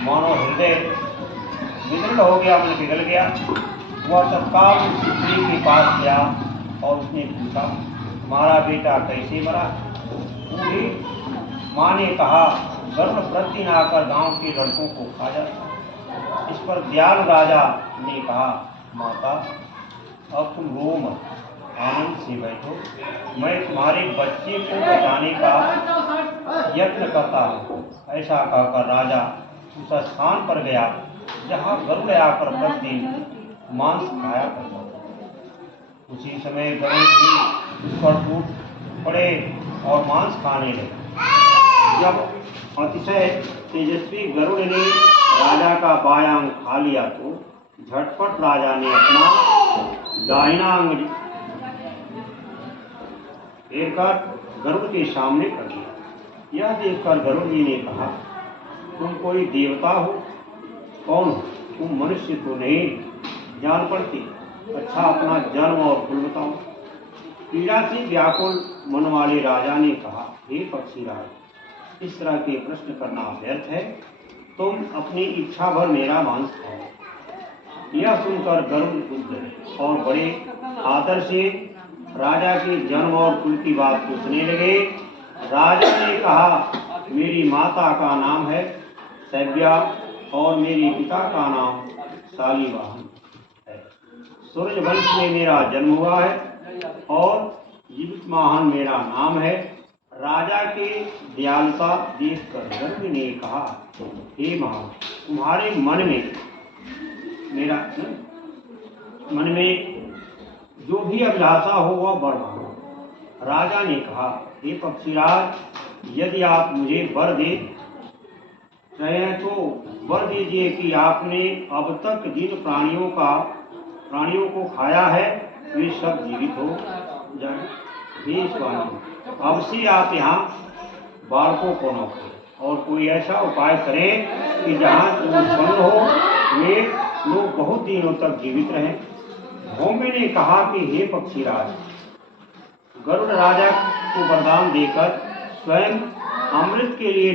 मानो हृदय विदृढ़ हो गया, मन पिघल गया। वह तत्काल उस स्त्री के पास गया और उसने पूछा, तुम्हारा बेटा कैसे मरा? बूढ़ी माँ ने कहा, गरुड़ प्रतिदिन आकर गांव के लड़कों को खा जाता। इस पर दयाल राजा ने कहा, माता अब तुम रो मत, आनंद से बैठो, मैं तुम्हारे बच्चे को बचाने का यत्न करता हूँ। ऐसा कहकर राजा उस स्थान पर गया जहाँ गरुड़ आकर प्रतिदिन मांस खाया करता था। उसी समय गरुड़ भी उस पर टूट पड़े और मांस खाने लगे। जब अतिशय तेजस्वी गरुड़ ने राजा का बायां अंग खा लिया तो झटपट राजा ने अपना दाहिना अंग लेकर गरुड़ के सामने कर दिया। यह देखकर गरुड़ जी ने कहा, तुम कोई देवता हो? कौन हो तुम? मनुष्य तो नहीं जान पड़ती। अच्छा अपना जन्म और कुल बताओ। पीड़ा से व्याकुल मन वाले राजा ने कहा, हे पक्षीराज, इस तरह के प्रश्न करना व्यर्थ है, तुम अपनी इच्छा भर मेरा मांस खाओ। यह सुनकर गरुड़ बुद्ध और बड़े आदर से राजा के जन्म और कुल की बात पूछने लगे। राजा ने कहा, मेरी माता का नाम है सैव्या और मेरे पिता का नाम शालिवाहन है। सूर्य वंश में मेरा जन्म हुआ है और जीवितवाहन मेरा नाम है। राजा के दयालुता देखकर गरुड़ ने कहा, हे मां, तुम्हारे मन में जो भी अभिलाषा हो वह वर मांगो। राजा ने कहा, हे पक्षीराज, यदि आप मुझे वर दे रहे हैं तो वर दीजिए कि आपने अब तक जिन प्राणियों को खाया है वे सब जीवित हो जाए। हे स्वामी, अब से आप यहाँ बालकों को न करें और कोई ऐसा उपाय करें कि जहाँ उत्पन्न हो वे लोग बहुत दिनों तक जीवित रहें। भौमे ने कहा कि हे पक्षीराज, गरुड़ राजा को वरदान देकर स्वयं अमृत के लिए